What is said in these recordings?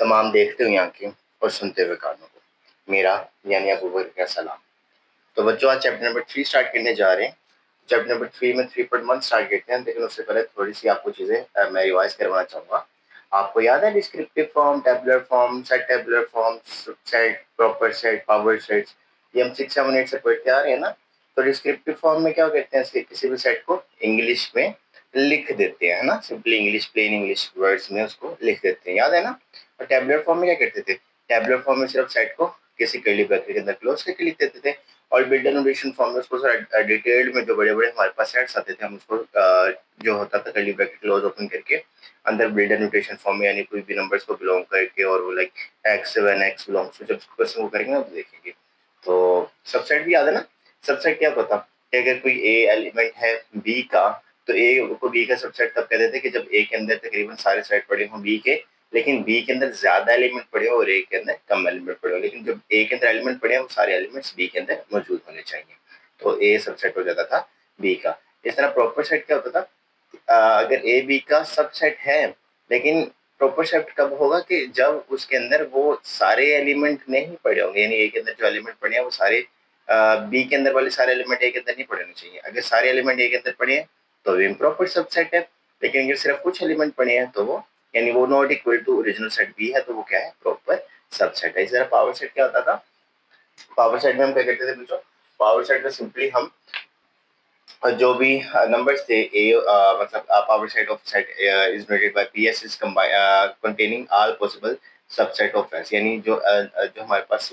तमाम देखते हुए आंखें और सुनते हुए कानों को मेरा यानी अबू बकर का सलाम। तो बच्चों आज चैप्टर नंबर 3 स्टार्ट करने जा रहे हैं। चैप्टर नंबर 3 में 3.1 स्टार्ट करते हैं, लेकिन उससे पहले थोड़ी सी आपको चीजें मैं रिवाइज करवाना चाहूंगा। आपको याद है descriptive form, tabular form, set tabular form, set, proper set, power sets, ये हम 6, 7, 8 से पढ़ते आ रहे हैं ना। तो डिस्क्रिप्टिव फॉर्म में क्या करते हैं, किसी भी सेट को इंग्लिश में लिख देते हैं, है ना, simply English, plain English words में उसको लिख देते हैं, याद है ना। और टेबुलर फॉर्म में क्या करते थे, टेबुलर फॉर्म में सिर्फ सेट को किसी कर्ली ब्रैकेट के अंदर क्लोज करके लिख देते थे। और बिल्डर नोटेशन फॉर्म में उसको डिटेल्ड में जो बड़े बड़े हमारे पास सेट्स आते थे, हम उसको जो होता था कर्ली ब्रैकेट क्लोज ओपन करके अंदर बिल्डर नोटेशन फॉर्म में यानी कोई भी नंबर्स को बिलोंग करके और वो like x one x belongs to, जब क्वेश्चन को करेंगे ना तो देखेंगे। तो सबसेट भी याद है ना। सबसेट क्या पता कि अगर कोई ए एलिमेंट है बी का, तो ए को बी का सबसेट तब कहते थे कि जब ए के अंदर तकरीबन सारे सेट पड़े हों बी के, लेकिन बी के अंदर ज्यादा एलिमेंट पड़े हो और ए के अंदर कम एलिमेंट पड़े हो, लेकिन जब ए के अंदर एलिमेंट पड़े हो वो सारे एलिमेंट्स बी के अंदर मौजूद होने चाहिए। तो ए सबसेट हो जाता था बी का। इस तरह प्रॉपर सेट क्या होता था, अगर ए बी का सबसेट है, लेकिन प्रॉपर सेट कब होगा कि जब उसके अंदर वो सारे एलिमेंट नहीं पड़े होंगे, यानी ए के अंदर जो एलिमेंट पड़े हैं वो सारे बी के अंदर वाले सारे एलिमेंट ए के अंदर नहीं पड़े होने चाहिए। अगर सारे एलिमेंट ए के अंदर पड़े हैं तो वो इम्प्रॉपर सबसेट है, लेकिन अगर सिर्फ कुछ एलिमेंट पड़े हैं तो वो यानी वो not equal to original set B है, तो वो क्या है, प्रॉपर सबसेट है। इस तरह पावर सेट क्या होता था, पावर सेट में हम क्या करते थे बच्चों, पावर सेट में सिंपली हम जो भी नंबर्स थे ए मतलब power set of set is noted bye PS is containing all possible subset of S, यानी जो हमारे पास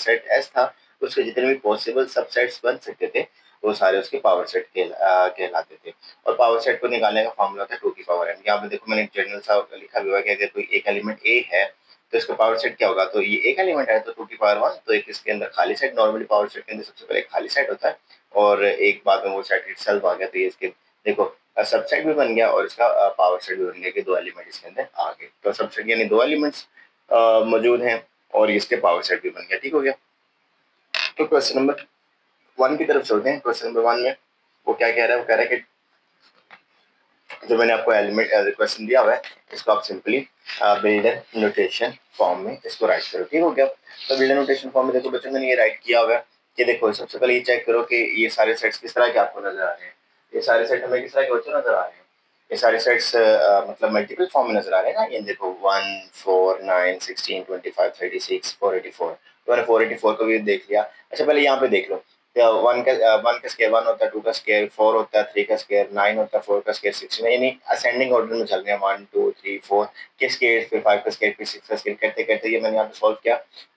सेट एस था उसके जितने भी पॉसिबल सबसेट्स बन सकते थे वो सारे उसके पावर सेट कहलाते थे। और पावर सेट को निकालने का फॉर्मूला था 2 की पावर n। यहाँ पे देखो मैंने जनरल सा लिखा हुआ है कि अगर कोई एक एलिमेंट ए है तो इसका पावर सेट क्या होगा, तो ये एक एलिमेंट है तो 2 की पावर 1, तो एक इसके अंदर खाली सेट, नॉर्मली पावर सेट के अंदर सबसे पहले खाली सेट होता है और एक बाद में वो सेट इटसेल्फ आ गया, तो ये इसके देखो सबसेट भी बन गया और इसका पावर सेट भी बन गया कि 2 एलिमेंट इसके अंदर आ गए। तो सबसेट यानी 2 एलिमेंट्स मौजूद हैं और इसके पावर सेट भी बन गया, ठीक हो गया। तो क्वेश्चन नंबर 1 की तरफ चलते हैं। क्वेश्चन नंबर 1 में वो क्या कह रहा है, वो कह रहा है कि जो मैंने आपको एलिमेंट क्वेश्चन दिया हुआ है इसको आप सिंपली बिल्डर नोटेशन फॉर्म में इसको राइट करो, ठीक हो गया। तो बिल्डर नोटेशन फॉर्म में देखो बच्चों मैंने ये राइट किया हुआ है कि देखो सबसे पहले ये चेक करो कि ये सारे सेट्स किस तरह के आपको नजर आ रहे हैं। ये सारे सेट हमें किस तरह के बच्चों नजर आ रहे हैं, ये सारे सेट्स मतलब मल्टीपल फॉर्म में नजर आ रहे हैं ना। ये देखो 1 4 9 16 25 36 484, तो मैंने 484 को भी देख लिया। अच्छा पहले यहाँ पे देख लो, वन का स्केयर 1 होता है, 2 का स्केयर 4 होता है, 3 का स्केयर 9 होता है, 4 का स्केयर 16, यानी असेंडिंग ऑर्डर में चल रहे हैं 1 2 3 4 के स्केयर, फिर 5 का स्केयर, फिर 6 का स्केयर करते करते ये मैंने यहाँ पे सॉल्व किया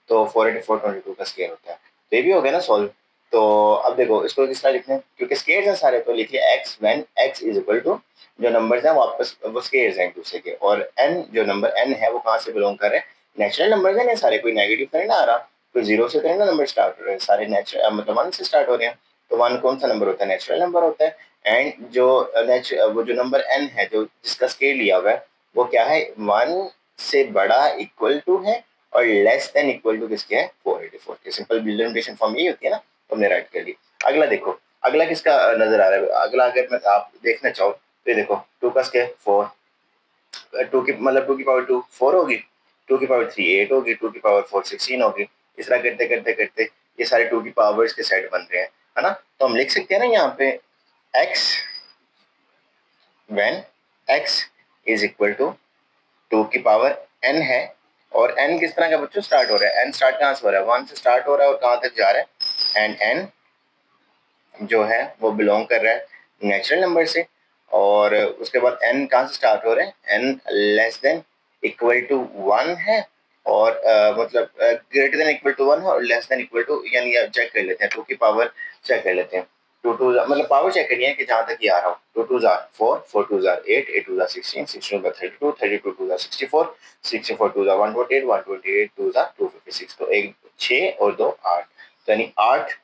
तो 484 22 का स्केयर होता है, तो ये भी हो गया ना सॉल्व। तो अब देखो इसको किस तरह लिखना है, क्योंकि स्केयर्स हैं सारे तो लिख लिया x when x is equal to, जो नंबर्स हैं वापस वो स्केयर्स हैं एक दूसरे के, और एन जो नंबर एन है वो कहाँ से बिलोंग कर रहे हैं, नेचुरल नंबर्स हैं सारे, कोई नेगेटिव तो नहीं ना आ रहा, कोई जीरो से तो नहीं ना नंबर स्टार्ट हो रहे हैं, सारे नेचुरल मतलब 1 से स्टार्ट हो रहे हैं। तो 1 कौन सा नंबर होता है, नेचुरल नंबर होता है। एंड जो वो जो नंबर n है जो जिसका स्केल लिया हुआ है वो क्या है, 1 से बड़ा इक्वल टू है और लेस देन इक्वल टू किसके है, 484 के। सिंपल बिल्डर नोटेशन फॉर्म यही होती है ना, तो हमने राइट कर ली। अगला देखो, अगला किसका नजर आ रहा है, अगला अगर मैं आप देखना चाहो तो ये देखो 2 का स्केयर 4, 2 की मतलब 2 की पावर 2 4 होगी, 2 की पावर 3 8 होगी, 2 की पावर 4 16 होगी। इस तरह करते करते करते ये सारे 2 की पावर्स के सेट बन रहे हैं, है ना। तो हम लिख सकते हैं ना यहाँ पे x when x is equal to 2 की पावर n है, और n किस तरह का बच्चों स्टार्ट हो रहा है, n स्टार्ट कहाँ से हो रहा है, 1 से स्टार्ट हो रहा है और कहाँ तक जा रहा है, एंड n जो है वो बिलोंग कर रहा है नेचुरल नंबर से। और उसके बाद n कहाँ से स्टार्ट हो रहे हैं, n less than equal to 1 है, और मतलब ग्रेटर देन इक्वल टू 1 है और लेस देन इक्वल टू, यानी चेक कर लेते हैं 2 की पावर चेक कर लेते हैं। 2 2 मतलब पावर चेक करनी है कि जहाँ तक ये आ रहा हो, 2 2 जार 4 4 2 जार 8 8 2 जार 16 16 बार 32 32 2 जार 64 64 2 जार 128 128 2 जार 256, तो एक 6 और 2 8, तो यानी 8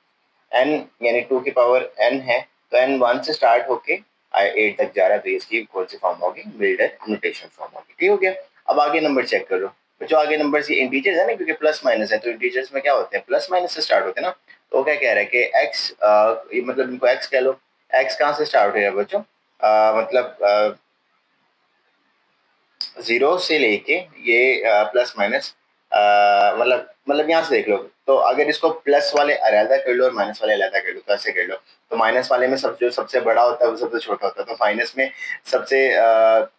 n यानी 2 की पावर n है, तो n 1 से स्टार्ट होके 8 तक जा रहा है, तो इसकी कौन सी फॉर्म होगी, बिल्डर नोटेशन फॉर्म होगी, ठीक हो गया। अब आगे नंबर चेक कर लो बच्चों, आगे नंबर ये इंटीजर्स है ना, क्योंकि प्लस माइनस है तो इंटीजर्स में क्या होते हैं, प्लस माइनस से स्टार्ट होते हैं ना। तो क्या कह रहा है कि x मतलब इनको x कह लो, x कहाँ से स्टार्ट हो रहा है बच्चों, मतलब जीरो से लेके ये प्लस माइनस मतलब यहाँ से देख लो। तो अगर इसको प्लस वाले अलहदा कर लो और माइनस वाले अलहदा कर लो तो ऐसे कर लो। तो माइनस वाले में जो सबसे बड़ा होता है वो सबसे छोटा होता है। तो माइनस में सबसे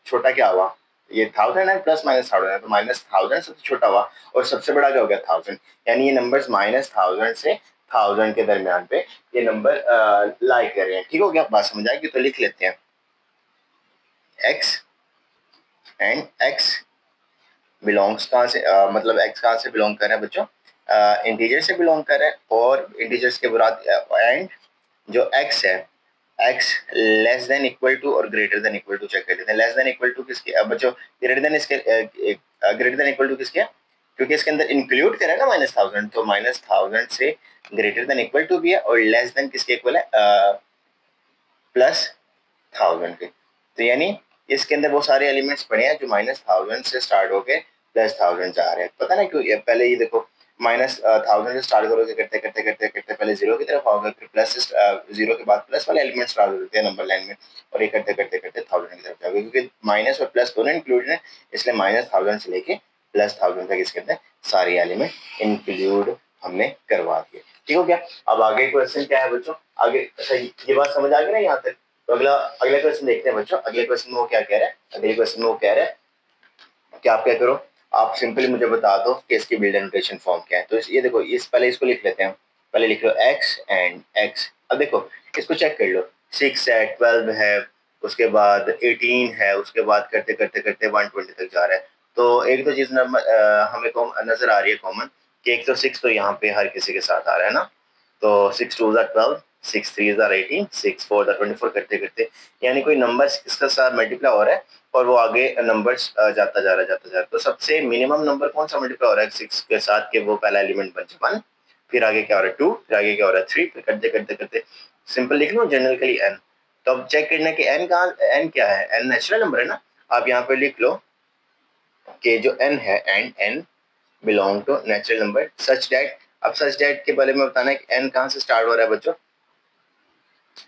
छोटा क्या हुआ, ये 1000 है, प्लस माइनस 1000 है, तो माइनस 1000 सबसे छोटा हुआ और सबसे बड़ा क्या हो गया 1000। यानी ये नंबर्स माइनस 1000 से 1000 के दरमियान पे ये नंबर लाई कर रहे हैं। ठीक हो गया, बात समझ आएगी तो लिख लेते हैं x एंड x बिलोंग्स कहाँ से मतलब x कहाँ से बिलोंग कर रहा है बच्चों, इंटीजर से बिलोंग कर रहा है। और इंटीजर्स के बाद एंड जो x है x less than equal to और greater than equal to check कर लेते हैं। लेस देन इक्वल टू किसके बच्चों, ग्रेटर देन इसके ग्रेटर देन इक्वल टू किसके, क्योंकि इसके अंदर इंक्लूड करा है ना माइनस 1000, तो माइनस 1000 से ग्रेटर देन इक्वल टू भी है और लेस देन किसके इक्वल है प्लस 1000 के। तो यानी इसके अंदर वो सारे एलिमेंट्स पड़े हैं जो माइनस 1000 से स्टार्ट होके प्लस 1000 जा रहे हैं। पता ना क्यों, ये पहले ये देखो माइनस 1000 से स्टार्ट करोगे करते करते करते करते पहले जीरो की तरफ आओगे, फिर प्लस जीरो के बाद प्लस वाले एलिमेंट स्टार्ट होते हैं नंबर लाइन में, और ये करते करते करते 1000 की तरफ जाओगे, क्योंकि माइनस और प्लस दोनों इंक्लूड है, इसलिए माइनस 1000 से लेके प्लस 1000 तक इसके अंदर सारे एलिमेंट इंक्लूड हमने करवा दिए। ठीक हो गया। अब आगे क्वेश्चन क्या है बच्चों, आगे अच्छा ये बात समझ आ गई ना यहाँ तक। तो अगला अगला क्वेश्चन देखते हैं बच्चों। अगले क्वेश्चन में वो क्या कह रहा है, अगले क्वेश्चन में वो कह रहा है कि आप क्या करो, आप सिंपली मुझे बता दो कि इसकी बिल्ड नोटेशन फॉर्म क्या है। तो ये देखो, इस पहले इसको लिख लेते हैं। पहले लिख लो x एंड x। अब देखो इसको चेक कर लो, 6 है, 12 है, उसके बाद 18 है, उसके बाद करते करते करते 120 तक जा रहा है। तो एक तो चीज हमें नजर आ रही है कॉमन, कि एक तो 6 तो यहाँ पे हर किसी के साथ आ रहा है ना। तो 6 2 12, 6 3 18, 6 4 24 करते करते यानी कोई नंबर इसके साथ मल्टीप्लाई हो रहा है और वो आगे नंबर्स जाता जा रहा है जाता जा रहा है। तो सबसे मिनिमम नंबर कौन सा मल्टीप्लाई हो रहा है 6 के साथ, के वो पहला एलिमेंट बन जाए 1, फिर आगे क्या हो रहा है 2, फिर आगे क्या हो रहा है 3, फिर करते करते करते सिंपल लिख लो जनरली n। तो अब चेक करना कि n कहाँ, n क्या है, n नेचुरल नंबर है ना। आप यहाँ पे लिख लो कि जो n है and n belong to natural number such that. अब सच डेट के बारे में बताना है कि n कहाँ से स्टार्ट हो रहा है बच्चों,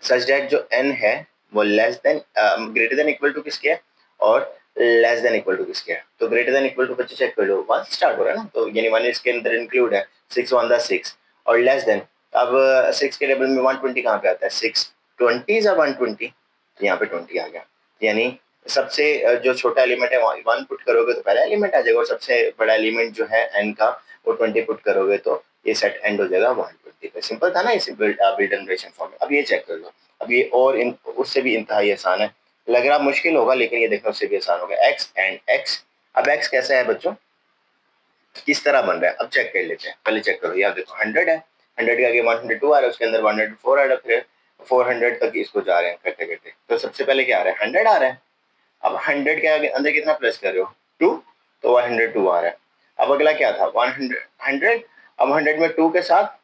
सच डेट जो n है वो less than greater than equal to किसके है और लेस देन इक्वल टू किसके है। तो ग्रेटर देन इक्वल टू बच्चे चेक कर लो, 1 से स्टार्ट हो रहा है ना, तो यानी 1 इसके अंदर इंक्लूड है, 6 1 दा 6। और लेस देन, अब 6 के टेबल में 120 कहाँ पे आता है, 6 20 या 120, तो यहाँ पे 20 आ गया। यानी सबसे जो छोटा एलिमेंट है 1 पुट करोगे तो पहला एलिमेंट आ जाएगा, और सबसे बड़ा एलिमेंट जो है n का वो 20 पुट करोगे तो ये सेट एंड हो जाएगा 120 पे। सिंपल था ना इस बिल्ड जनरेशन फॉर्म में। अब ये चेक कर लो, अब ये और उससे भी इंतहाई आसान है, लग रहा मुश्किल होगा लेकिन ये देखो उससे भी आसान होगा, x एंड x। अब x कैसा है बच्चों, किस तरह बन रहा है, अब चेक कर लेते हैं। पहले चेक करो, यहाँ देखो 100 है, 100 के आगे 102 आ रहा है, उसके अंदर 104 आ रहा है, फिर 400 तक इसको जा रहे हैं करते करते। तो सबसे पहले क्या आ रहा है 100 आ रहा है। अब 100 के आगे अंदर कितना प्लस कर रहे हो 2, तो 102 आ रहा है। अब अगला क्या था 100, अब 100 में 2 के साथ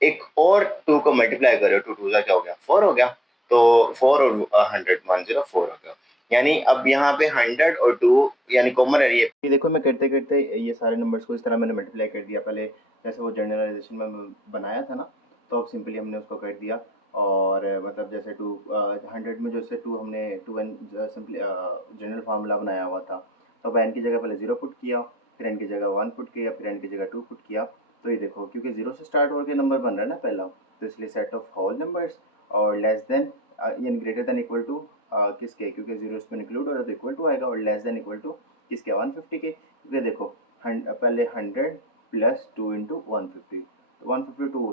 एक और 2 को मल्टीप्लाई करो, 2 2 क्या हो गया 4 हो गया। तो 4 और 100 104 हो गया। यानी अब यहाँ पे 100 और 2 यानी कॉमन है ये देखो, मैं करते करते ये सारे नंबर्स को इस तरह मैंने मल्टीप्लाई कर दिया। पहले जैसे वो जनरलाइजेशन में बनाया था ना, तो अब सिंपली हमने उसको कर दिया। और मतलब जैसे 100 में जैसे 2 हमने 2n सिंपली जनरल फार्मूला बनाया हुआ था, तो अब n की जगह पहले 0 पुट किया, फिर n की जगह 1 पुट किया, फिर n की जगह 2 पुट किया। तो ये देखो क्योंकि 0 से स्टार्ट होकर नंबर बन रहा है ना पहला, तो इसलिए सेट ऑफ होल नंबर्स और लेस देन यानी ग्रेटर देन इक्वल टू किसके, क्योंकि 0 इसमें इंक्लूड हो रहा है तो इक्वल टू आएगा, और लेस देन इक्वल टू किसके 150 के, क्योंकि देखो पहले 100 प्लस 2 इंटू 150, तो 152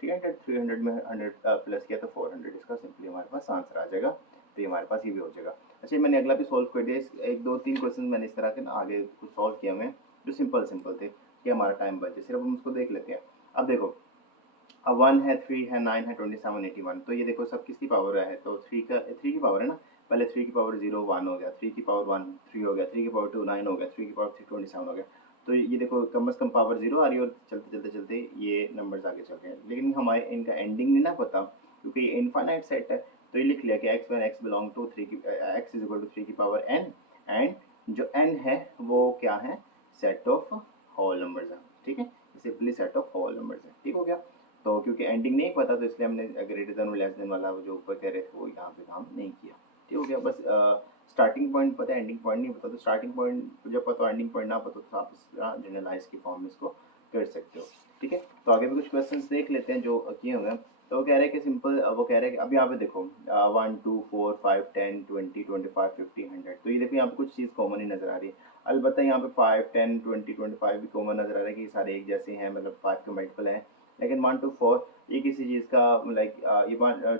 300, 300 में 100 प्लस किया तो 400, इसका सिंपली हमारे पास आंसर आ जाएगा। तो ये हमारे पास ये भी हो जाएगा। अच्छा मैंने अगला भी सॉल्व कर दिया, एक दो तीन क्वेश्चन मैंने इस तरह के ना आगे कुछ सॉल्व किया मैं, जो सिंपल सिंपल थे कि हमारा टाइम बचे, सिर्फ हम उसको देख लेते हैं। अब देखो अब 1 है, 3 है, 9 है, 27 81, तो ये देखो सब किसकी पावर है, तो 3 की पावर है ना। पहले 3 की पावर 0 1 हो गया, 3 की पावर 1 3 हो गया, 3 की पावर 2 9 हो गया, 3 की पावर 3 27 हो गया। तो ये देखो कम से कम पावर 0 आ रही है और चलते चलते चलते ये नंबर्स आगे चल रहे हैं, लेकिन हमारे इनका एंडिंग नहीं ना पता, क्योंकि ये इनफाइनाइट सेट है। तो ये लिख लिया कि x when x belong to 3 की x इज इक्वल टू 3 की पावर n, एंड जो n है वो क्या है, सेट ऑफ होल नंबर्स है। ठीक है, simply set of whole numbers है। ठीक हो गया। तो क्योंकि एंडिंग नहीं पता तो इसलिए हमने ग्रेटर देन और लेस देन वाला जो ऊपर कह रहे थे वो यहाँ पे काम नहीं किया। ठीक हो गया। बस स्टार्टिंग पॉइंट पता है, एंडिंग पॉइंट नहीं पता, तो स्टार्टिंग पॉइंट जब पता हो एंडिंग पॉइंट ना पता तो आप इस तरह जनरलाइज की फॉर्म में इसको कर सकते हो। ठीक है, तो आगे भी कुछ क्वेश्चन देख लेते हैं जो किए हुए हैं। तो वो कह रहे हैं कि सिंपल, वो कह रहे हैं कि अभी यहाँ पे देखो 1 2 4 5 10 20 25 50 100, तो ये देखो यहाँ पे कुछ चीज़ कॉमन ही नजर आ रही है। अलबत्ता यहाँ पे 5 10 20 25 भी कॉमन नजर आ रहा है कि ये सारे एक जैसे हैं, मतलब 5 के मल्टीपल हैं। लेकिन 1 2 4 ये किसी चीज़ का लाइक ये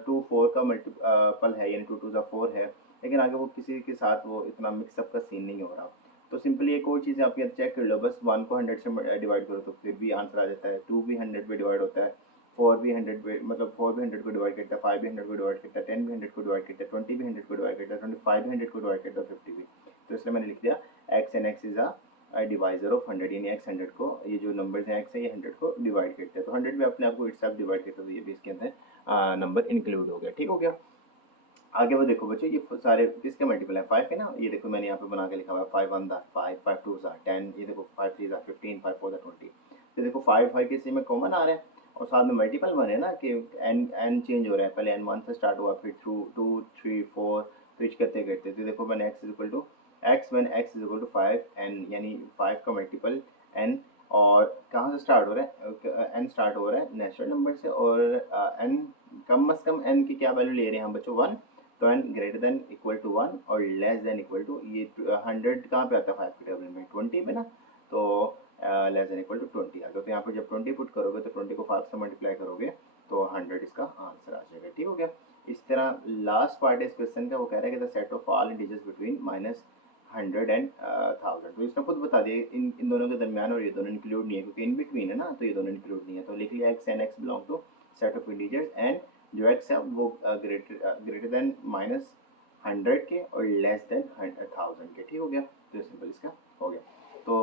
2 4 का मल्टीपल है, यानी 2 2 4 है, लेकिन आगे वो किसी के साथ वो इतना मिक्सअप का सीन नहीं हो रहा। तो सिंपली एक और चीज़ आप यहाँ चेक कर लो, बस 1 को 100 से डिवाइड करो तो फिर भी आंसर आ जाता है। 2 भी 100 पे डिवाइड होता है, 4 भी 100 पे, मतलब 4 भी 100 को डिवाइड करता है, 5 भी 100 को डिवाइड करता है, 10 भी 100 को डिवाइड करता है, 20 भी 100 को डिवाइड करता है, 25 भी 100 को डिवाइड करता है, 50 भी। तो इसलिए मैंने लिख दिया x and x is a divisor of 100, यानी एक्स 100 को, ये जो नंबर्स हैं एक्स है ये 100 को डिवाइड करते हैं। तो 100 भी अपने आप को इट्स डिवाइड करता है, तो ये भी इसके अंदर नंबर इंक्लूड हो गया। ठीक हो गया। आगे वो देखो बच्चों, ये सारे किसके मल्टीपल है, 5 है ना। ये देखो मैंने यहाँ पे बना के लिखा हुआ है 5 1 5 5 2 10, ये देखो 5 3 15 5 4 20। तो देखो 5 5 किसी में कॉमन आ रहा है और साथ में मल्टीपल बने ना कि एन चेंज हो रहा है, पहले एन 1 से स्टार्ट हुआ, फिर 2 3 4 स्विच करते करते। तो देखो मैंने x is equal to x one x is equal to 5 n, यानी 5 का मल्टीपल एन। और कहाँ से स्टार्ट हो रहा है, एन स्टार्ट हो रहा है नेचुरल नंबर से, और एन कम से कम एन की क्या वैल्यू ले रहे हैं हम बच्चों, 1। तो n greater than equal to 1 और लेस देन इक्वल टू, ये 100 कहाँ पे आता है 5 के टेबल में, 20 में ना। तो लेस देन इक्वल टू 20 आ गया। तो यहाँ पर जब 20 पुट करोगे तो 20 को 5 से मल्टीप्लाई करोगे तो 100 इसका आंसर आ जाएगा। ठीक हो गया। इस तरह लास्ट पार्ट इस क्वेश्चन का वो कह रहा है कि the set of all integers between -100 and 1000। तो इसने खुद बता दिया इन दोनों के दरमियान, और ये दोनों इंक्लूड नहीं है क्योंकि इन बिटवीन है ना, तो ये दोनों इंक्लूड नहीं है। तो लिख लिया x and x belong to set of integers, and जो एक्स है वो ग्रेटर देन -100 के और लेस देन 1000 के। ठीक हो गया। तो सिंपल इसका हो गया। तो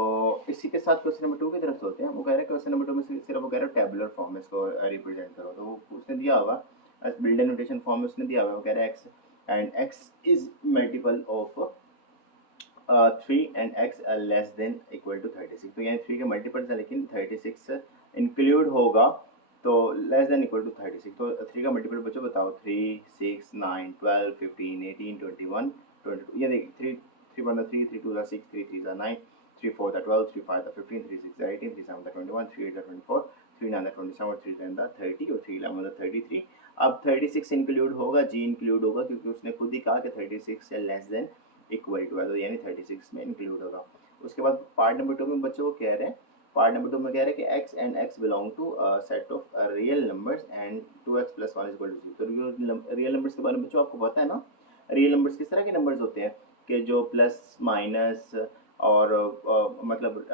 इसी के साथ क्वेश्चन नंबर 2 की तरफ चलते हैं। वो कह रहे हैं क्वेश्चन नंबर 2 में सिर्फ वो कह रहे हैं टेबुलर फॉर्म में इसको रिप्रेजेंट करो। तो वो उसने दिया होगा बिल्ड नोटेशन फॉर्म में उसने दिया हुआ है। वो कह रहे हैं x and x is multiple of 3 and x less than equal to 36। तो यानी 3 के मल्टीपल है लेकिन 36 इंक्लूड होगा, तो लेस देन इक्वल टू 36। तो 3 का मल्टीपल बच्चों बताओ, 3 6 9 12 15 18 21 22। ये देखिए 3 3 1 3 3 2 6 3 3 9 3 4 12 3 5 15 3 6 18 3 7 21 3 8 24 3 9 27 3 10 30 और 3 11 33। अब 36 इंक्लूड होगा, जी इंक्लूड होगा, क्योंकि उसने खुद ही कहा कि 36 से लेस देन इक्वल टू है, तो यानी 36 में इंक्लूड होगा। उसके बाद पार्ट नंबर 2 में बच्चों को कह रहे हैं, पार्ट नंबर 2 में कह रहे हैं कि x and x belong to set of real numbers and 2x + 1 = 0। तो रियल नंबर्स के बारे में बच्चों आपको पता है ना, रियल नंबर्स किस तरह के नंबर्स होते हैं कि जो प्लस माइनस और मतलब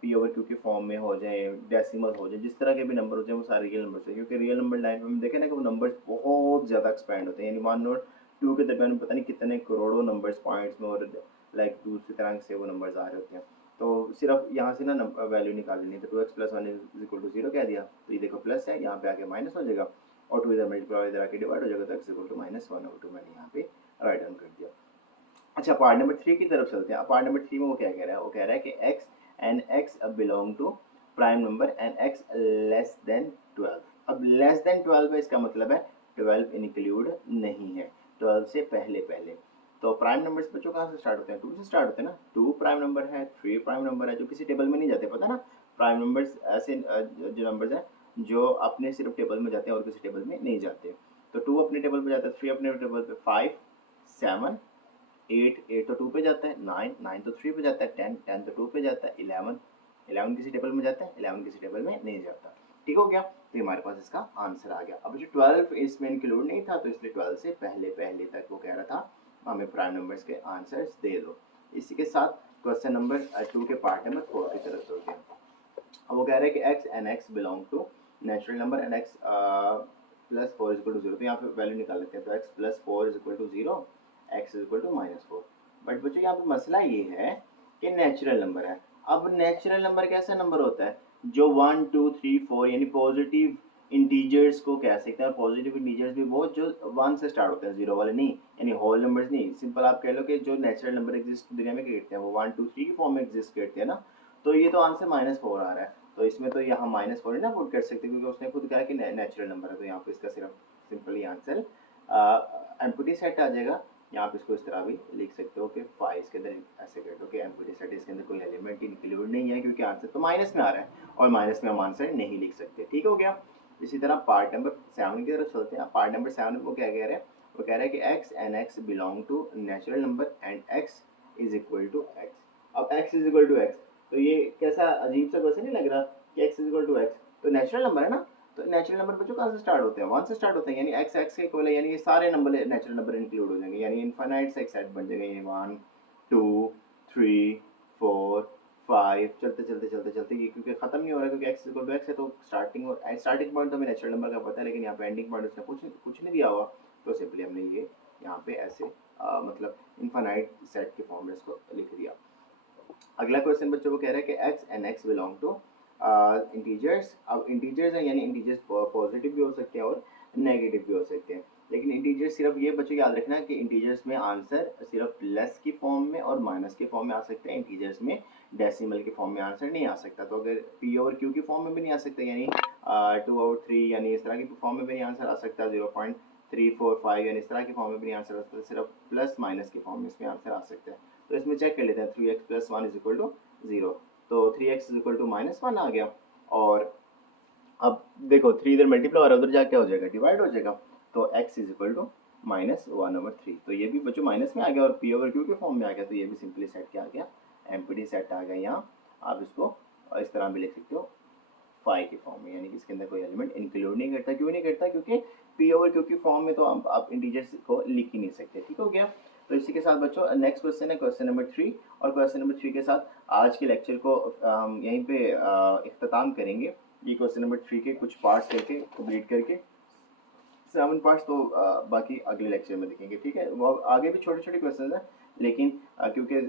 पी ओवर क्यू के फॉर्म में हो जाए, डेसिमल हो जाए, जिस तरह के भी नंबर हो जाए वो सारे रियल नंबर्स हैं। क्योंकि रियल नंबर लाइन में देखें ना कि वो नंबर्स बहुत ज़्यादा एक्सपेंड होते हैं, यानी 1 और 2 के दरमियान में पता नहीं कितने करोड़ों नंबर्स पॉइंट्स में और लाइक दूसरी तरह से वो नंबर्स आ रहे होते हैं। तो सिर्फ यहाँ से ना वैल्यू निकालनी, तो 2x + 1 = 0 कह दिया, तो ये देखो प्लस है, यहाँ पे आके माइनस हो जाएगा और 2 इधर मल्टीप्लाई इधर आके डिवाइड हो जाएगा, तो x = -1/2 मैंने यहाँ पे राइट डाउन कर दिया। अच्छा पार्ट नंबर 3 की तरफ चलते हैं। पार्ट नंबर 3 में वो क्या कह रहा है, वो कह रहा है कि x and x belong to prime number and x less than 12। अब लेस देन 12 है, इसका मतलब है 12 इंक्लूड नहीं है, 12 से पहले पहले। तो प्राइम नंबर्स बच्चों कहाँ से स्टार्ट होते हैं, 2 से स्टार्ट होते हैं ना। 2 प्राइम नंबर है, 3 प्राइम नंबर है, जो किसी टेबल में नहीं जाते, पता ना। प्राइम नंबर्स ऐसे जो नंबर्स हैं जो अपने सिर्फ टेबल में जाते हैं और किसी टेबल में नहीं जाते। तो 2 अपने टेबल पे जाता है, 3 अपने टेबल पे, 5 7 8 8 तो 2 पे जाता है, 9 9 तो 3 पे जाता है, 10 10 तो 2 पे जाता है, 11 11 किसी टेबल में जाता है, 11 किसी टेबल में नहीं जाता। ठीक हो गया। तो हमारे पास इसका आंसर आ गया। अब जो 12 इसमें इंक्लूड नहीं था, तो इसलिए 12 से पहले पहले तक वो कह रहा था हमें प्राइम नंबर्स के आंसर्स दे दो। इसी के साथ क्वेश्चन नंबर 2 के पार्ट नंबर 4 की तरफ चलते हैं। अब वो कह रहे हैं कि x and x belong to natural number and x + 4 = 0। तो यहाँ पे वैल्यू निकाल लेते हैं। तो x + 4 = 0, x = -4। बट बच्चों यहाँ पे मसला ये है कि नेचुरल नंबर है। अब नेचुरल नंबर कैसा नंबर होता है, जो 1 2 3 4 यानी पॉजिटिव इंटीजर्स को कह सकते हैं। और पॉजिटिव इंटीजर्स भी वो जो 1 से स्टार्ट होते हैं, 0 वाले नहीं, यानी होल नंबर्स नहीं। सिंपल आप कह लो कि जो नेचुरल नंबर एग्जिस्ट दुनिया में करते हैं वो 1 2 3 की फॉर्म में एग्जिस्ट करते हैं ना। तो ये तो आंसर -4 आ रहा है, तो इसमें तो यहाँ -4 ना पुट कर सकते क्योंकि उसने खुद कहा कि नेचुरल नंबर है। तो यहाँ पे इसका सिर्फ सिंपली आंसर एम्प्टी सेट आ जाएगा। यहाँ पे इसको इस तरह भी लिख सकते हो कि फाइव, इसके अंदर ऐसे कर दो कि एम्प्टी सेट इसके अंदर कोई एलिमेंट इंक्लूड नहीं है क्योंकि आंसर तो माइनस में आ रहा है और माइनस में हम आंसर नहीं लिख सकते। ठीक हो गया। इसी तरह पार्ट नंबर 7 की तरफ चलते हैं। पार्ट नंबर 7 वो क्या कह रहे हैं, वो कह रहा है कि x and x belong to natural number and x is equal to x। अब x is equal to x, तो ये कैसा अजीब सा क्वेश्चन नहीं लग रहा कि x is equal to x, तो नेचुरल नंबर है ना, तो नेचुरल नंबर बच्चों कहाँ से स्टार्ट होते हैं, 1 से स्टार्ट होते हैं, यानी x x के इक्वल है, यानी ये सारे नंबर नेचुरल नंबर इंक्लूड हो जाएंगे, यानी इनफाइनाइट से एक सेट बन जाएंगे, यानी 1 2 3 4 5 चलते चलते चलते चलते, ये क्योंकि खत्म नहीं हो रहा क्योंकि x इक्वल टू x है, तो स्टार्टिंग पॉइंट तो हमें नेचुरल नंबर का पता है, लेकिन यहाँ पे एंडिंग पॉइंट उसने कुछ नहीं दिया हुआ, तो सिंपली हमने ये यहाँ पे ऐसे मतलब इनफाइनाइट सेट के फॉर्म में इसको लिख दिया। अगला क्वेश्चन बच्चों को कह रहा है कि x and x belong to integers. अब इंटीजर्स हैं यानी इंटीजर्स पॉजिटिव भी हो सकते हैं और नेगेटिव भी हो सकते हैं, लेकिन इंटीजर्स सिर्फ ये बच्चों याद रखना कि इंटीजर्स में आंसर सिर्फ प्लस की फॉर्म में और माइनस के फॉर्म में आ सकते हैं, इंटीजर्स में डेसिमल के फॉर्म में आंसर नहीं आ सकता। तो अगर p और q की फॉर्म में भी नहीं आ सकता, यानी 2 और 3 यानी इस तरह की फॉर्म में भी नहीं आंसर आ सकता, 0.345 यानी इस तरह की फॉर्म में भी नहीं आंसर आ सकता, सिर्फ प्लस माइनस की फॉर्म में इसमें आंसर आ सकता है। तो इसमें चेक कर लेते हैं, 3x plus 1 is equal to 0, तो 3x is equal to minus 1 आ गया, और अब देखो 3 इधर मल्टीप्लाई हो रहा है, उधर जाके क्या हो जाएगा, डिवाइड हो जाएगा, तो x इज इक्वल टू -1/3, तो ये भी बच्चों माइनस में आ गया और p ओवर q के फॉर्म में आ गया, तो ये भी सिंपली सेट क्या आ गया, एम्प्टी सेट आ गया। यहाँ आप इसको इस तरह भी लिख सकते हो फाइव की फॉर्म में, यानी कि इसके अंदर कोई एलिमेंट इंक्लूड नहीं करता। क्यों नहीं करता, क्योंकि p ओवर q की फॉर्म में तो आप इंटीजर्स को लिख ही नहीं सकते। ठीक हो गया। तो इसी के साथ बच्चों नेक्स्ट क्वेश्चन है क्वेश्चन नंबर 3, और क्वेश्चन नंबर 3 के साथ आज के लेक्चर को हम यहीं पे इख्तिताम करेंगे। ये क्वेश्चन नंबर 3 के कुछ पार्ट्स करके कंप्लीट करके 7 पार्ट्स तो बाकी अगले लेक्चर में देखेंगे। ठीक है, वो आगे भी छोटे छोटे क्वेश्चन हैं, लेकिन क्योंकि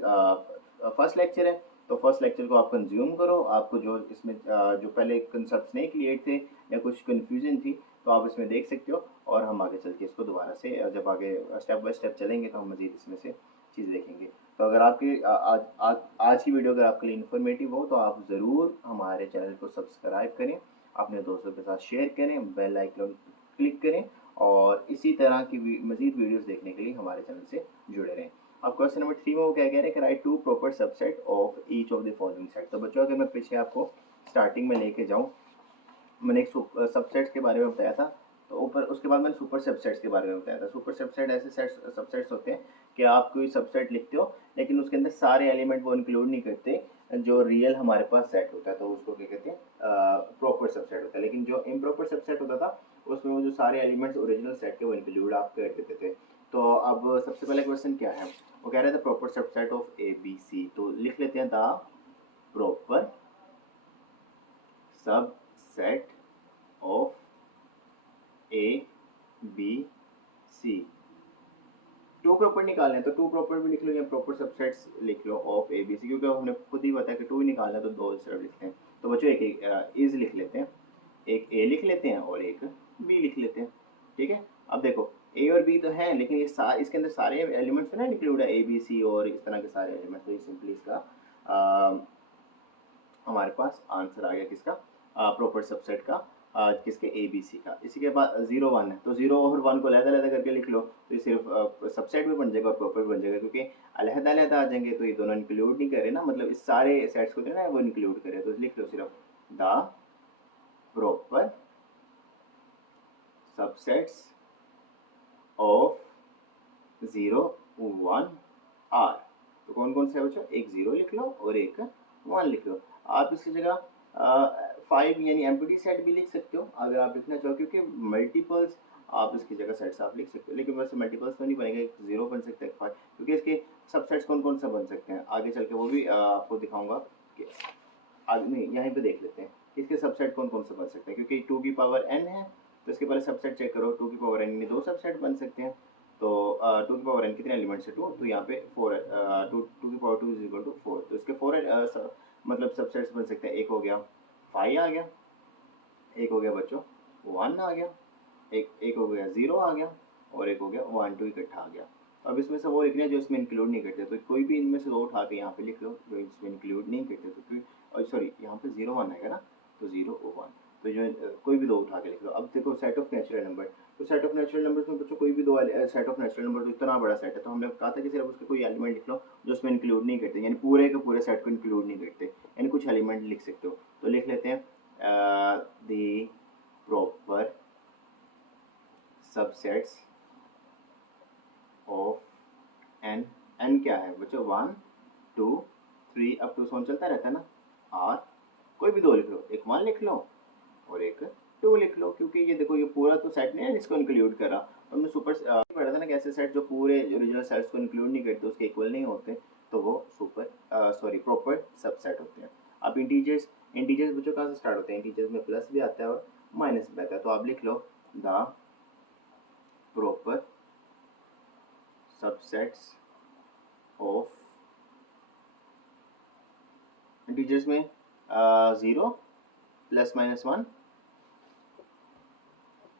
फर्स्ट लेक्चर है तो फर्स्ट लेक्चर को आप कंज्यूम करो, आपको जो इसमें जो पहले कंसेप्ट नहीं क्लियर थे या कुछ कन्फ्यूजन थी तो आप इसमें देख सकते हो, और हम आगे चल के इसको दोबारा से जब आगे स्टेप बाय स्टेप चलेंगे तो हम मज़ीद इसमें से चीज़ देखेंगे। तो अगर आपकी आज की वीडियो अगर आपके लिए इन्फॉर्मेटिव हो तो आप ज़रूर हमारे चैनल को सब्सक्राइब करें, अपने दोस्तों के साथ शेयर करें, बेल आइकन क्लिक करें, और इसी तरह की मज़ीद वीडियोस देखने के लिए हमारे चैनल से जुड़े रहें। अब क्वेश्चन नंबर 3 में वो क्या कह रहे हैं कि right 2 proper subset of each of the following set. तो बच्चों अगर मैं पीछे आपको स्टार्टिंग में लेके जाऊँ, मैंने एक सबसेट्स के बारे में बताया था, तो ऊपर उसके बाद मैंने सुपर सबसेट्स के बारे में बताया था। सुपर सबसेट ऐसे सबसेट्स होते हैं कि आप कोई सबसेट लिखते हो लेकिन उसके अंदर सारे एलिमेंट वो इंक्लूड नहीं करते जो रियल हमारे पास सेट होता है, तो उसको क्या कहते हैं, प्रॉपर सबसेट होता है। लेकिन जो इम्प्रॉपर सबसेट होता था उसमें वो जो सारे एलिमेंट्स ओरिजिनल सेट के वो इंक्लूड आप कर देते थे। तो अब सबसे पहले क्वेश्चन क्या है, वो कह रहे थे proper subset of A B C, तो लिख लेते हैं the proper subset of A B C. टू प्रॉपर निकालना है तो टू प्रॉपर भी लिख लो या प्रॉपर सबसेट्स लिख लो ऑफ ए बी सी, क्योंकि हमने खुद ही बताया कि टू ही निकालना है तो दो सिर्फ लिखते हैं। तो बच्चों एक एक इज लिख लेते हैं, एक ए लिख लेते हैं और एक बी लिख लेते हैं। ठीक है, अब देखो ए और बी तो हैं लेकिन ये इसके अंदर सारे एलिमेंट्स ना इंक्लूड है, ए बी सी और इस तरह के सारे एलिमेंट्स, तो ये सिंपली इसका हमारे पास आंसर आ गया किसका, प्रॉपर सबसेट का, किसके ए बी सी का। इसी के बाद 0 1 है तो 0 और 1 को अलग-अलग करके लिख लो, तो ये सिर्फ सबसेट भी बन जाएगा और प्रॉपर भी बन जाएगा, क्योंकि अलग-अलग आ जाएंगे तो ये दोनों इंक्लूड नहीं करे ना, मतलब इस सारे सेट्स को जो है ना वो इंक्लूड करे, तो लिख लो सिर्फ the proper subsets of 0 1 R. तो कौन कौन से है बच्चों, एक 0 लिख लो और एक 1 लिख लो। आप इसकी जगह 5 यानी एम्प्टी सेट भी लिख सकते हो अगर आप लिखना चाहो, क्योंकि मल्टीपल्स आप इसकी जगह सेट्स आप लिख सकते हो, लेकिन वैसे मल्टीपल्स तो नहीं बनेंगे, 0 बन सकता है 5, क्योंकि इसके सबसेट्स कौन कौन से बन सकते हैं आगे चल के वो भी आपको दिखाऊंगा कि आगे नहीं, यहीं पे देख लेते हैं इसके सबसेट कौन कौन से बन सकते हैं, क्योंकि 2 की पावर n है तो इसके पहले सबसेट चेक करो, 2 की पावर n में 2 सबसेट बन सकते हैं, तो 2 की पावर n कितने एलिमेंट्स है 2, तो यहाँ पे 4 है, 2 की पावर 2 इज इक्वल टू 4, तो इसके 4 मतलब सबसेट्स बन सकते हैं, एक हो गया 5 आ गया, एक हो गया बच्चों 1 आ गया, एक हो गया 0 आ गया, और एक हो गया 1 2 इकट्ठा आ गया। अब इसमें से वो लिखने हैं जो इसमें इंक्लूड नहीं करते, तो कोई भी इनमें से दो उठा के यहाँ पे लिख लो जो इसमें इंक्लूड नहीं करते, तो और सॉरी यहाँ पे 0 1 आएगा ना, तो 0 1, तो जो कोई भी दो उठा के लिख लो। अब देखो सेट ऑफ नेचुरल नंबर, तो सेट ऑफ नेचुरल नंबर्स में बच्चों कोई भी दो सेट ऑफ नेचुरल नंबर तो इतना बड़ा सेट है, तो हमने कहा था कि सिर्फ उसके कोई एलिमेंट लिख लो जो उसमें इंक्लूड नहीं करते, यानी पूरे के पूरे सेट को इंक्लूड नहीं करते, यानी कुछ एलिमेंट लिख सकते हो। तो लिख लेते हैं the proper subsets of N. N क्या है बच्चों, 1 2 3 अप टू सोन चलता रहता है ना। आर कोई भी दो लिख लो, एक 1 लिख लो और एक 2 लिख लो, क्योंकि ये देखो ये पूरा तो सेट नहीं है जिसको इंक्लूड करा। तो हमने सुपर पढ़ा था ना कैसे सेट जो पूरे ओरिजिनल सेट्स को इंक्लूड नहीं करते, उसके इक्वल नहीं होते, तो वो सुपर सॉरी प्रॉपर सबसेट होते हैं। अब इंटीजर्स, इंटीजर्स बच्चों कहाँ से स्टार्ट होते हैं, इंटीजर्स में प्लस भी आता है और माइनस भी आता है। तो आप लिख लो the proper subsets of integers में 0 प्लस माइनस 1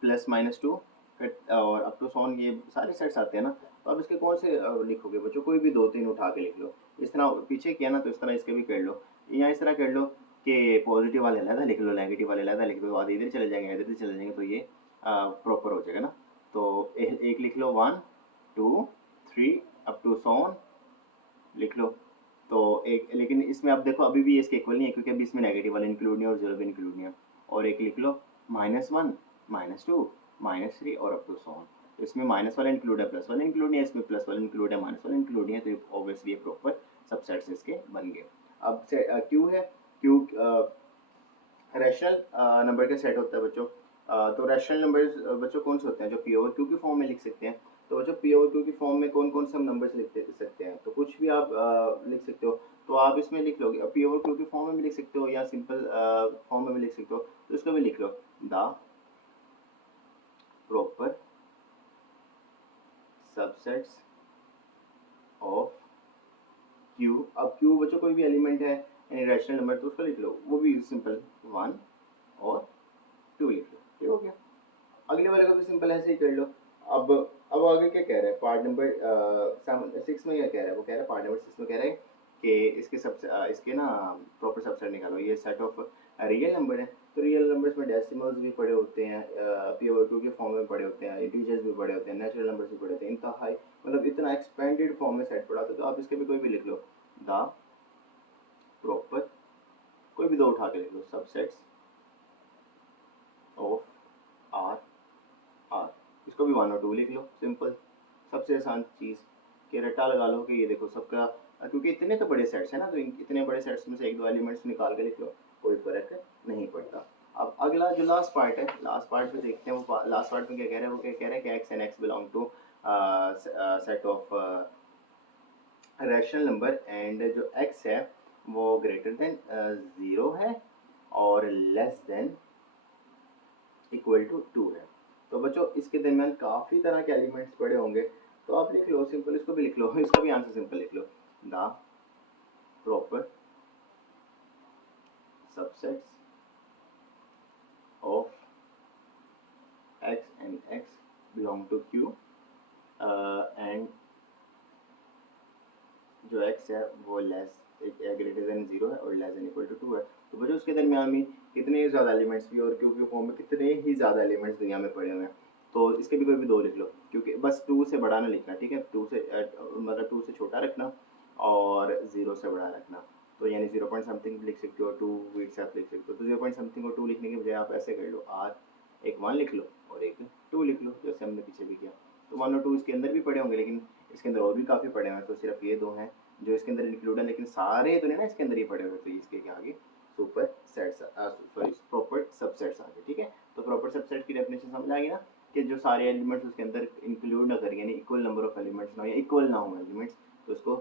प्लस माइनस 2 और अप टू सॉन, ये सारे सेट्स आते हैं ना। तो अब इसके कौन से लिखोगे बच्चों, कोई भी दो तीन उठा के लिख लो। इस तरह पीछे किया ना, तो इस तरह इसके भी कर लो, या इस तरह कर लो कि पॉजिटिव वाले अलग लिख लो, नेगेटिव वाले अलग लिख लो, आधे इधर चले जाएंगे इधर चले जाएंगे, तो ये प्रॉपर हो जाएगा ना। तो एक लिख लो 1 2 3 अप टू सॉन लिख लो। तो एक, लेकिन इसमें अब देखो अभी भी इसके इक्वल नहीं है, क्योंकि अभी इसमें नेगेटिव वाले इंक्लूड नहीं है और जीरो भी इंक्लूड नहीं है। और एक लिख लो -1 -2 -3 और अप टू सो ऑन। तो इसमें माइनस वाला इंक्लूड है, प्लस वाला इंक्लूड नहीं है, इसमें प्लस वाला इंक्लूड है, माइनस वाला इंक्लूड नहीं है, तो ऑब्वियसली ये प्रॉपर सबसेट्स इसके बन गए। अब क्यू है, क्यू रैशनल नंबर का सेट होता है बच्चों। तो रैशनल नंबर्स बच्चों कौन से होते हैं, जो पी ओवर क्यू की फॉर्म में लिख सकते हैं। तो बच्चों पी ओवर क्यू की फॉर्म में कौन कौन से हम नंबर्स लिख सकते हैं, तो कुछ भी आप लिख सकते हो। तो आप इसमें लिख लोगे पी ओवर क्यू की फॉर्म में भी लिख सकते हो, या सिंपल फॉर्म में भी लिख सकते हो, तो इसको भी लिख लो the proper subsets of Q. अब क्यू बच्चों कोई भी एलिमेंट है यानी रैशनल नंबर, तो उसको लिख लो, वो भी सिंपल 1 और 2 लिख लो, ठीक हो गया। अगले वाले का भी सिंपल ऐसे ही कर लो। अब आगे क्या कह रहा है, पार्ट नंबर 6 में क्या कह रहा है, वो कह रहा है पार्ट नंबर 6 में कह रहा है कि इसके इसके ना प्रॉपर सबसेट निकालो। ये सेट ऑफ रियल नंबर है, तो रियल नंबर्स में डेसिमल्स भी पड़े होते हैं, पी ओवर टू के फॉर्म में पड़े होते हैं, इंटीजर्स भी पड़े होते हैं, नेचुरल नंबर्स भी पड़े होते हैं, इतना हाई मतलब इतना एक्सपेंडेड फॉर्म में सेट पड़ा था। तो आप इसके भी कोई भी लिख लो द प्रॉपर, कोई भी दो उठा के लिख लो, सबसेट्स ऑफ आर आर, इसको भी 1 और 2 लिख लो, सिंपल, सबसे आसान चीज़ कि रट्टा लगा लो कि ये देखो सबका, क्योंकि इतने तो बड़े सेट्स हैं ना, तो इतने बड़े सेट्स में से एक दो एलिमेंट्स निकाल के लिख लो, कोई फर्क नहीं पड़ता। अब अगला जो लास्ट पार्ट है, लास्ट पार्ट में देखते हैं, वो लास्ट पार्ट में क्या कह रहा है, वो क्या कह रहा है कि x and x belong to set of rational number, and जो एक्स है वो ग्रेटर देन 0 है और लेस देन इक्वल टू 2 है। तो बच्चों इसके दरमियान काफ़ी तरह के एलिमेंट्स पड़े होंगे, तो आप लिख लो सिंपल, इसको भी लिख लो, इसका भी आंसर सिंपल लिख लो the proper subsets of X and x belong to Q, and जो एक्स है वो लेस ग्रेटर देन 0 है और लेस देन इक्वल टू 2 है। तो बच्चों उसके दरमियान में कितने ज़्यादा एलिमेंट्स भी और क्यू के फॉर्म में कितने ही ज़्यादा एलिमेंट्स दुनिया में पड़े हुए हैं, तो इसके भी कोई भी दो लिख लो, क्योंकि बस 2 से बड़ा ना लिखना, ठीक है, 2 से मतलब 2 से छोटा रखना और 0 से बड़ा रखना। तो यानी 0 पॉइंट समथिंग लिख सकते हो, 2 विथ सेल्फ लिख सकते हो। तो 0 पॉइंट समथिंग और 2 लिखने के बजाय आप ऐसे कर लो, आर एक 1 लिख लो और एक 2 लिख लो, जैसे हमने पीछे भी किया। तो 1 और 2 इसके अंदर भी पड़े होंगे, लेकिन इसके अंदर और भी काफ़ी पड़े हुए हैं, तो सिर्फ ये दो हैं जो इसके अंदर इंक्लूड है, लेकिन सारे तो नहीं ना इसके अंदर ही पड़े हुए, तो इसके क्या आगे super sets sorry proper subsets आगे, ठीक है। तो प्रॉपर सबसेट की डेफिनेशन समझ आ गई ना, कि जो सारे एलिमेंट्स उसके अंदर इंक्लूड ना करें, यानी इक्वल नंबर ऑफ एलिमेंट्स ना हो या इक्वल ना हो एलिमेंट्स, तो उसको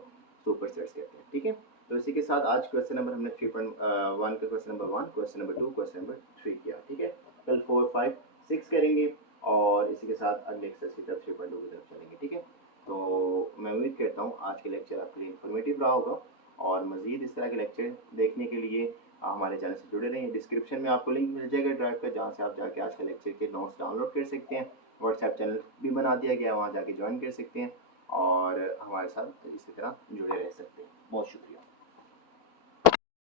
सुपर सेट्स कहते हैं, ठीक है। तो इसी के साथ आज क्वेश्चन नंबर हमने 3.1 का question number 1, question number 2, question number 3 किया, ठीक है। कल 4, 5, 6 करेंगे और इसी के साथ अगले एक्सरसाइज की तरफ 3.2 की तरफ चलेंगे, ठीक है। तो मैं उम्मीद करता हूँ आज के लेक्चर आपके लिए इन्फॉर्मेटिव रहा होगा, और मज़ीद इस तरह के लेक्चर देखने के लिए हमारे चैनल से जुड़े रहिए। डिस्क्रिप्शन में आपको लिंक मिल जाएगा ड्राइव का, जहाँ से आप जाके आज के लेक्चर के नोट्स डाउनलोड कर सकते हैं। व्हाट्सएप चैनल भी बना दिया गया है, वहाँ जाके ज्वाइन कर सकते हैं और हमारे साथ इसी तरह जुड़े रह सकते हैं। बहुत शुक्रिया।